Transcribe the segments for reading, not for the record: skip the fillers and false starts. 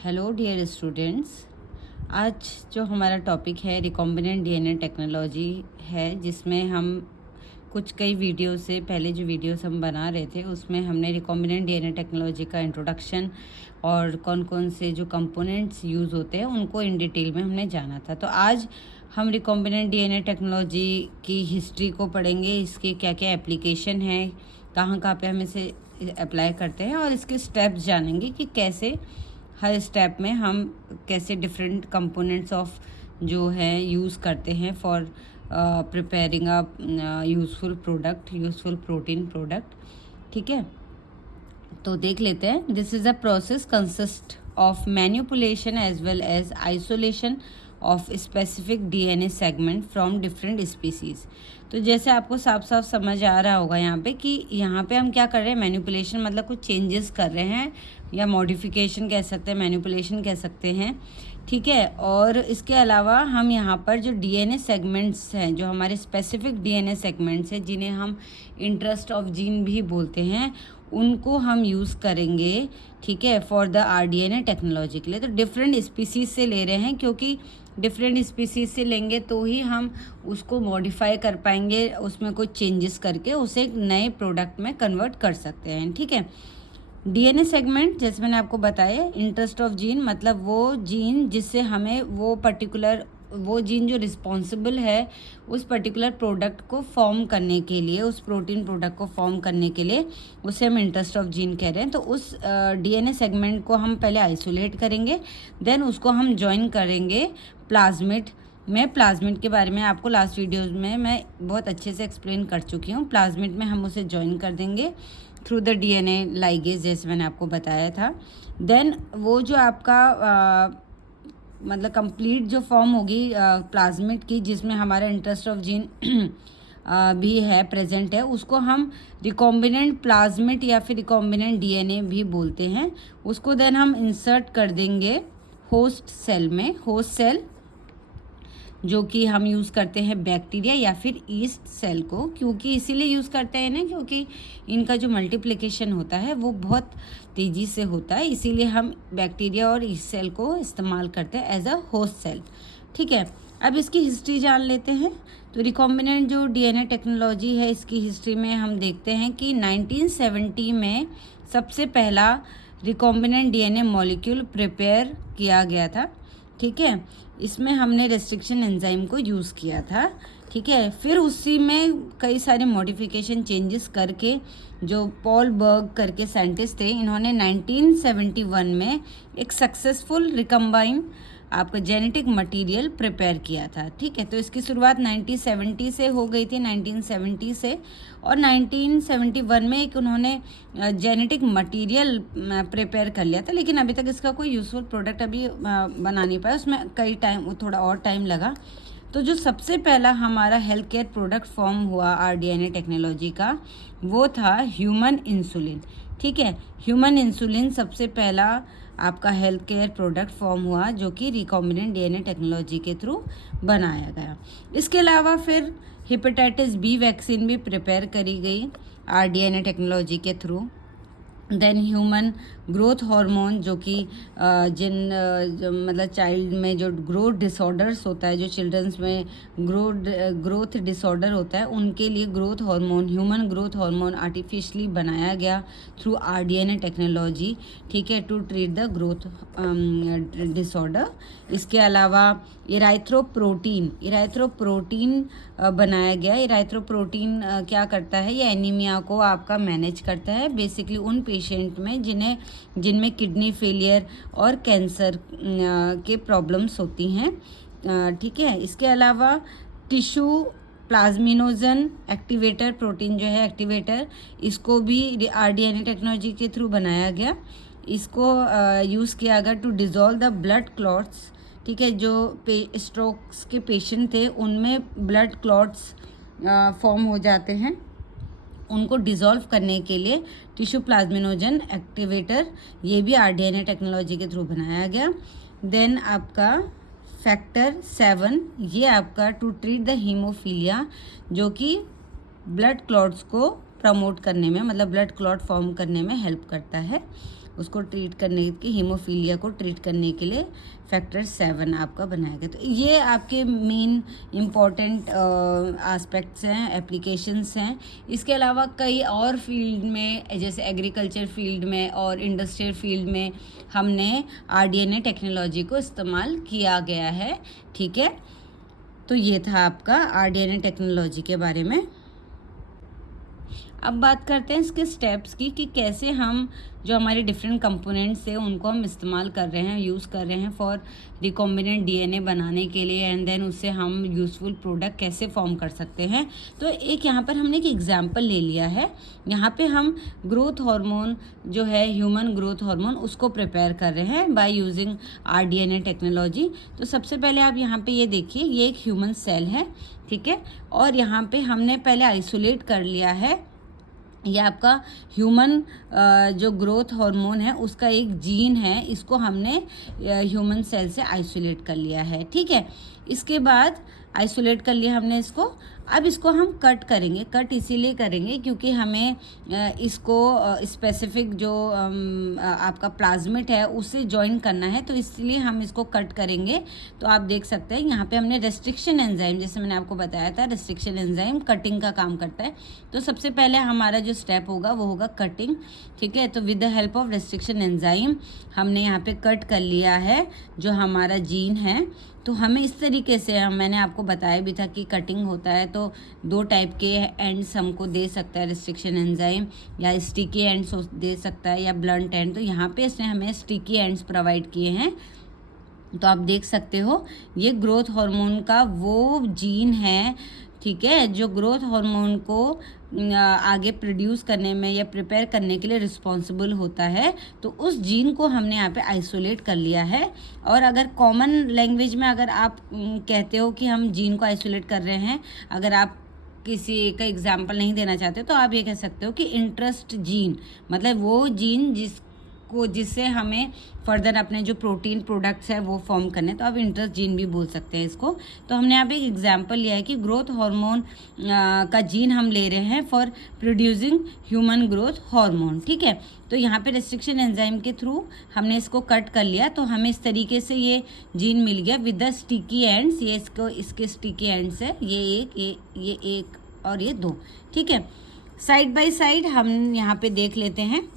Hello dear students. आज जो हमारा टॉपिक है रिकॉम्बिनेंट डीएनए टेक्नोलॉजी है, जिसमें हम कई वीडियो से पहले जो वीडियोस हम बना रहे थे उसमें हमने रिकॉम्बिनेंट डीएनए टेक्नोलॉजी का इंट्रोडक्शन और कौन कौन से जो कंपोनेंट्स यूज़ होते हैं उनको इन डिटेल में हमने जाना था। तो आज हम रिकॉम्बिनेंट डीएनए टेक्नोलॉजी की हिस्ट्री को पढ़ेंगे, इसकी क्या क्या एप्लीकेशन है, कहाँ कहाँ पे हम इसे अप्लाई करते हैं और इसके स्टेप्स जानेंगे कि कैसे हर स्टेप में हम कैसे डिफरेंट कंपोनेंट्स ऑफ जो है यूज़ करते हैं for preparing a useful product, useful protein product. ठीक है, तो देख लेते हैं। This is a process consist of manipulation as well as isolation of specific DNA segment from different species. तो जैसे आपको साफ साफ समझ आ रहा होगा यहाँ पे कि यहाँ पे हम क्या कर रहे हैं, मैनिपुलेशन मतलब कुछ चेंजेस कर रहे हैं, या मॉडिफिकेशन कह सकते हैं, मैनिपुलेशन कह सकते हैं। ठीक है, और इसके अलावा हम यहाँ पर जो डीएनए सेगमेंट्स हैं, जो हमारे स्पेसिफिक डीएनए सेगमेंट्स हैं, जिन्हें हम इंटरेस्ट ऑफ जीन भी बोलते हैं, उनको हम यूज़ करेंगे। ठीक है, फॉर द आरडीएनए टेक्नोलॉजी के लिए। तो डिफरेंट स्पीसीज से ले रहे हैं, क्योंकि डिफरेंट स्पीसीज से लेंगे तो ही हम उसको मॉडिफाई कर पाएंगे, उसमें कुछ चेंजेस करके उसे एक नए प्रोडक्ट में कन्वर्ट कर सकते हैं। ठीक है, डीएनए सेगमेंट जैसे मैंने आपको बताया, इंटरेस्ट ऑफ जीन मतलब वो जीन जिससे हमें वो जीन जो रिस्पॉन्सिबल है उस पर्टिकुलर प्रोडक्ट को फॉर्म करने के लिए, उस प्रोटीन प्रोडक्ट को फॉर्म करने के लिए, उसे हम इंटरेस्ट ऑफ जीन कह रहे हैं। तो उस डीएनए सेगमेंट को हम पहले आइसोलेट करेंगे, देन उसको हम ज्वाइन करेंगे प्लाज्मिड में। प्लाज्मिड के बारे में आपको लास्ट वीडियोज़ में मैं बहुत अच्छे से एक्सप्लेन कर चुकी हूँ। प्लाज्मिड में हम उसे ज्वाइन कर देंगे थ्रू द डीएनए लाइगेज, जैसे मैंने आपको बताया था। देन वो जो आपका मतलब कंप्लीट जो फॉर्म होगी प्लाज्मिड की, जिसमें हमारा इंटरेस्ट ऑफ जीन भी है, प्रेजेंट है, उसको हम रिकॉम्बिनेंट प्लाज्मिड या फिर रिकॉम्बिनेंट डीएनए भी बोलते हैं। उसको देन हम इंसर्ट कर देंगे होस्ट सेल में। होस्ट सेल जो कि हम यूज़ करते हैं बैक्टीरिया या फिर ईस्ट सेल को, क्योंकि इसीलिए यूज़ करते हैं ना, क्योंकि इनका जो मल्टीप्लिकेशन होता है वो बहुत तेज़ी से होता है, इसीलिए हम बैक्टीरिया और ईस्ट सेल को इस्तेमाल करते हैं एज अ होस्ट सेल। ठीक है, अब इसकी हिस्ट्री जान लेते हैं। तो रिकॉम्बिनेंट जो डीएनए टेक्नोलॉजी है, इसकी हिस्ट्री में हम देखते हैं कि 1970 में सबसे पहला रिकॉम्बिनेंट डीएनए मॉलिक्यूल प्रिपेयर किया गया था। ठीक है, इसमें हमने रेस्ट्रिक्शन एंजाइम को यूज़ किया था। ठीक है, फिर उसी में कई सारे मॉडिफिकेशन चेंजेस करके जो पॉल बर्ग करके साइंटिस्ट थे, इन्होंने 1971 में एक सक्सेसफुल रिकम्बाइन आपका जेनेटिक मटेरियल प्रिपेयर किया था। ठीक है, तो इसकी शुरुआत 1970 से हो गई थी, 1970 से, और 1971 में एक उन्होंने जेनेटिक मटेरियल प्रिपेयर कर लिया था, लेकिन अभी तक इसका कोई यूज़फुल प्रोडक्ट अभी बना नहीं पाया, उसमें थोड़ा और टाइम लगा। तो जो सबसे पहला हमारा हेल्थ केयर प्रोडक्ट फॉर्म हुआ आरडीएनए टेक्नोलॉजी का, वो था ह्यूमन इंसुलिन। ठीक है, ह्यूमन इंसुलिन सबसे पहला आपका हेल्थ केयर प्रोडक्ट फॉर्म हुआ, जो कि रिकॉम्बिनेंट डीएनए टेक्नोलॉजी के थ्रू बनाया गया। इसके अलावा फिर हेपेटाइटिस बी वैक्सीन भी प्रिपेयर करी गई आरडीएनए टेक्नोलॉजी के थ्रू। देन ह्यूमन ग्रोथ हार्मोन, जो कि मतलब चाइल्ड में जो ग्रोथ डिसऑर्डर्स होता है, जो चिल्ड्रंस में ग्रोथ डिसऑर्डर होता है, उनके लिए growth hormone, human growth hormone artificially बनाया गया थ्रू आरडीएनए टेक्नोलॉजी। ठीक है, to treat the growth disorder. इसके अलावा इराइथ्रोप्रोटीन बनाया गया। इराइथ्रोप्रोटीन क्या करता है, ये एनीमिया को आपका मैनेज करता है, बेसिकली उन पेशेंट में जिनमें किडनी फेलियर और कैंसर के प्रॉब्लम्स होती हैं। ठीक है, इसके अलावा टिश्यू प्लाज्मिनोजन एक्टिवेटर प्रोटीन जो है, एक्टिवेटर, इसको भी आरडीएनए टेक्नोलॉजी के थ्रू बनाया गया। इसको यूज़ किया गया to dissolve the blood clots. ठीक है, जो स्ट्रोक्स के पेशेंट थे उनमें ब्लड क्लॉट्स फॉर्म हो जाते हैं, उनको डिज़ोल्व करने के लिए टिश्यू प्लाज्मिनोजन एक्टिवेटर, ये भी आरडीएनए टेक्नोलॉजी के थ्रू बनाया गया। देन आपका फैक्टर 7, ये आपका टू ट्रीट द हीमोफीलिया, जो कि ब्लड क्लॉट्स को प्रमोट करने में, मतलब ब्लड क्लॉट फॉर्म करने में हेल्प करता है। उसको ट्रीट करने की, हीमोफीलिया को ट्रीट करने के लिए फैक्टर 7 आपका बनाया गया। तो ये आपके मेन इम्पॉर्टेंट एस्पेक्ट्स हैं, एप्लीकेशंस हैं। इसके अलावा कई और फील्ड में, जैसे एग्रीकल्चर फील्ड में और इंडस्ट्रियल फील्ड में हमने RDNA टेक्नोलॉजी को इस्तेमाल किया गया है। ठीक है, तो ये था आपका RDNA टेक्नोलॉजी के बारे में। अब बात करते हैं इसके स्टेप्स की, कि कैसे हम जो हमारे डिफरेंट कंपोनेंट्स हैं उनको हम इस्तेमाल कर रहे हैं, यूज़ कर रहे हैं फॉर रिकॉम्बिनेंट DNA बनाने के लिए, एंड देन उससे हम यूज़फुल प्रोडक्ट कैसे फॉर्म कर सकते हैं। तो एक यहाँ पर हमने एक एग्जांपल ले लिया है। यहाँ पे हम ग्रोथ हार्मोन जो है, ह्यूमन ग्रोथ हार्मोन, उसको प्रिपेयर कर रहे हैं बाय यूजिंग RDNA टेक्नोलॉजी। तो सबसे पहले आप यहाँ पे ये देखिए, ये एक ह्यूमन सेल है, ठीक है, और यहाँ पे हमने पहले आइसोलेट कर लिया है। ये आपका ह्यूमन जो ग्रोथ हार्मोन है उसका एक जीन है, इसको हमने ह्यूमन सेल से आइसोलेट कर लिया है। ठीक है, इसके बाद आइसोलेट कर लिया हमने इसको। अब इसको हम कट करेंगे। कट इसीलिए करेंगे क्योंकि हमें इसको स्पेसिफिक जो आपका प्लाज्मिड है उससे ज्वाइन करना है, तो इसलिए हम इसको कट करेंगे। तो आप देख सकते हैं यहाँ पे हमने रेस्ट्रिक्शन एंजाइम, जैसे मैंने आपको बताया था, रेस्ट्रिक्शन एंजाइम कटिंग का काम करता है। तो सबसे पहले हमारा जो स्टेप होगा वो होगा कटिंग। ठीक है, तो with the help of restriction enzyme हमने यहाँ पे कट कर लिया है जो हमारा जीन है। तो हमें इस तरीके से, मैंने आपको बताया भी था कि कटिंग होता है तो 2 टाइप के एंड्स हमको दे सकता है रेस्ट्रिक्शन एंजाइम, या स्टिकी एंड्स दे सकता है या ब्लंट एंड। तो यहाँ पे इसने हमें स्टिकी एंड्स प्रोवाइड किए हैं। तो आप देख सकते हो ये ग्रोथ हार्मोन का वो जीन है, ठीक है, जो ग्रोथ हार्मोन को आगे प्रोड्यूस करने में या प्रिपेयर करने के लिए रिस्पॉन्सिबल होता है। तो उस जीन को हमने यहाँ पे आइसोलेट कर लिया है। और अगर कॉमन लैंग्वेज में अगर आप कहते हो कि हम जीन को आइसोलेट कर रहे हैं, अगर आप किसी का एग्जाम्पल नहीं देना चाहते तो आप ये कह सकते हो कि इंटरेस्ट जीन, मतलब वो जीन जिससे हमें फर्दर अपने जो प्रोटीन प्रोडक्ट्स है वो फॉर्म करने, तो आप इंटरेस्ट जीन भी बोल सकते हैं इसको। तो हमने यहाँ पे एक एग्जांपल लिया है कि ग्रोथ हार्मोन का जीन हम ले रहे हैं for producing human growth hormone. ठीक है, तो यहाँ पे रेस्ट्रिक्शन एंजाइम के थ्रू हमने इसको कट कर लिया, तो हमें इस तरीके से ये जीन मिल गया विद द स्टिकी एंड्स। ये इसके स्टिकी एंड्स है, ये एक और ये 2। ठीक है, साइड बाय साइड हम यहाँ पे देख लेते हैं,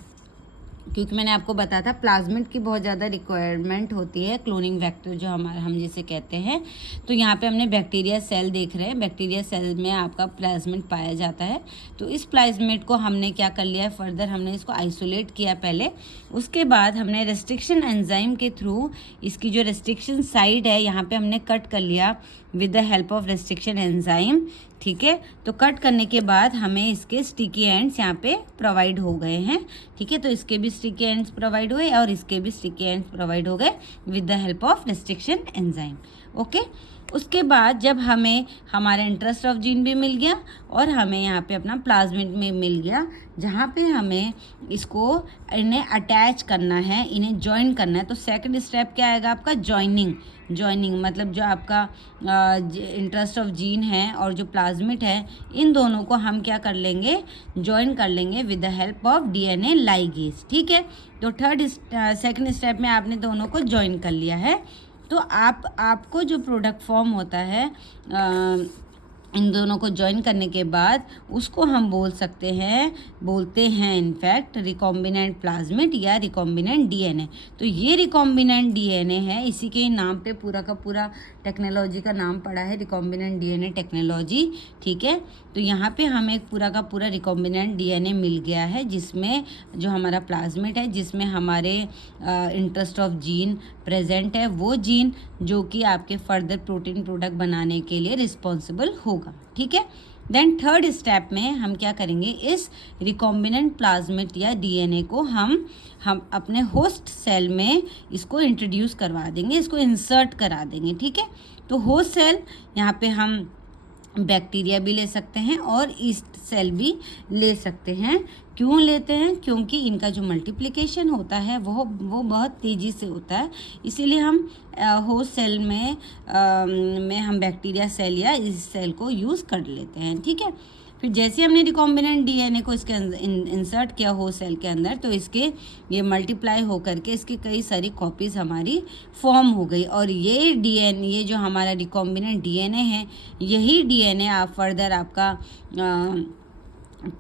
क्योंकि मैंने आपको बताया था प्लाज्मिड की बहुत ज़्यादा रिक्वायरमेंट होती है, क्लोनिंग वेक्टर जो हम जिसे कहते हैं। तो यहाँ पे हमने बैक्टीरिया सेल देख रहे हैं, बैक्टीरिया सेल में आपका प्लाज्मिड पाया जाता है। तो इस प्लाज्मिड को हमने क्या कर लिया है, फर्दर हमने इसको आइसोलेट किया पहले, उसके बाद हमने रेस्ट्रिक्शन एंजाइम के थ्रू इसकी जो रेस्ट्रिक्शन साइड है यहाँ पे हमने कट कर लिया with the help of restriction enzyme. ठीक है, तो कट करने के बाद हमें इसके स्टिकी एंड्स यहाँ पे प्रोवाइड हो गए हैं। ठीक है, तो इसके भी स्टिकी एंड्स प्रोवाइड हुए और इसके भी स्टिकी एंड्स प्रोवाइड हो गए with the help of restriction enzyme. Okay, उसके बाद जब हमें हमारा इंटरेस्ट ऑफ जीन भी मिल गया और हमें यहाँ पे अपना प्लाज्मिड में मिल गया, जहाँ पे हमें इन्हें अटैच करना है, इन्हें ज्वाइन करना है। तो सेकंड स्टेप क्या आएगा आपका, ज्वाइनिंग मतलब जो आपका इंटरेस्ट ऑफ जीन है और जो प्लाज्मिड है, इन दोनों को हम क्या कर लेंगे, ज्वाइन कर लेंगे with the help of DNA ligase. ठीक है, तो सेकंड स्टेप में आपने दोनों को ज्वाइन कर लिया है। तो आपको जो प्रोडक्ट फॉर्म होता है इन दोनों को ज्वाइन करने के बाद, उसको हम बोलते हैं इनफैक्ट रिकॉम्बिनेंट प्लाज्मिड या रिकॉम्बिनेंट DNA। तो ये रिकॉम्बिनेंट DNA है, इसी के नाम पे पूरा का पूरा टेक्नोलॉजी का नाम पड़ा है, रिकॉम्बिनेंट DNA टेक्नोलॉजी। ठीक है, तो यहाँ पे हमें पूरा का पूरा रिकॉम्बिनेंट DNA मिल गया है, जिसमें जो हमारा प्लाज्मिड है, जिसमें हमारे इंटरेस्ट ऑफ जीन प्रेजेंट है, वो जीन जो कि आपके फर्दर प्रोटीन प्रोडक्ट बनाने के लिए रिस्पॉन्सिबल होगा। ठीक है, देन थर्ड स्टेप में हम क्या करेंगे, इस रिकॉम्बिनेंट प्लाज्मिड या DNA को हम अपने होस्ट सेल में इसको इंट्रोड्यूस करवा देंगे, इसको इंसर्ट करा देंगे। ठीक है, तो होस्ट सेल यहाँ पे हम बैक्टीरिया भी ले सकते हैं और ईस्ट सेल भी ले सकते हैं। क्यों लेते हैं, क्योंकि इनका जो मल्टीप्लिकेशन होता है वो बहुत तेज़ी से होता है, इसीलिए हम होस्ट सेल में हम बैक्टीरिया सेल या इस सेल को यूज़ कर लेते हैं। ठीक है, फिर जैसे हमने रिकॉम्बिनेंट डीएनए को इसके इंसर्ट किया हो सेल के अंदर, तो इसके ये मल्टीप्लाई हो करके इसकी कई सारी कॉपीज़ हमारी फॉर्म हो गई। और ये डीएनए, ये जो हमारा रिकॉम्बिनेंट डीएनए है, यही डीएनए आप फर्दर आपका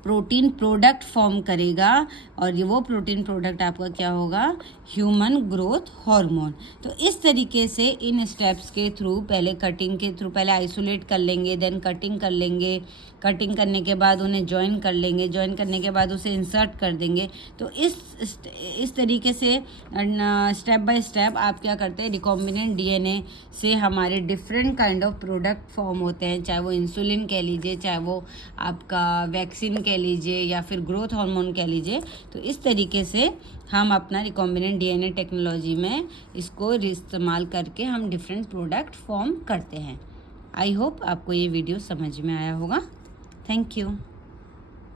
प्रोटीन प्रोडक्ट फॉर्म करेगा, और ये वो प्रोटीन प्रोडक्ट आपका क्या होगा, ह्यूमन ग्रोथ हार्मोन। तो इस तरीके से इन स्टेप्स के थ्रू, पहले कटिंग के थ्रू, पहले आइसोलेट कर लेंगे, देन कटिंग कर लेंगे, कटिंग करने के बाद उन्हें जॉइन कर लेंगे, जॉइन करने के बाद उसे इंसर्ट कर देंगे। तो इस तरीके से स्टेप बाय स्टेप आप क्या करते हैं, रिकॉम्बिनेंट डीएनए से हमारे different kind of product form होते हैं, चाहे वो इंसुलिन कह लीजिए, चाहे वो आपका वैक्सीन कह लीजिए, या फिर ग्रोथ हार्मोन कह लीजिए। तो इस तरीके से हम अपना रिकॉम्बिनेंट डीएनए टेक्नोलॉजी में इसको इस्तेमाल करके हम डिफरेंट प्रोडक्ट फॉर्म करते हैं। आई होप आपको ये वीडियो समझ में आया होगा। Thank you.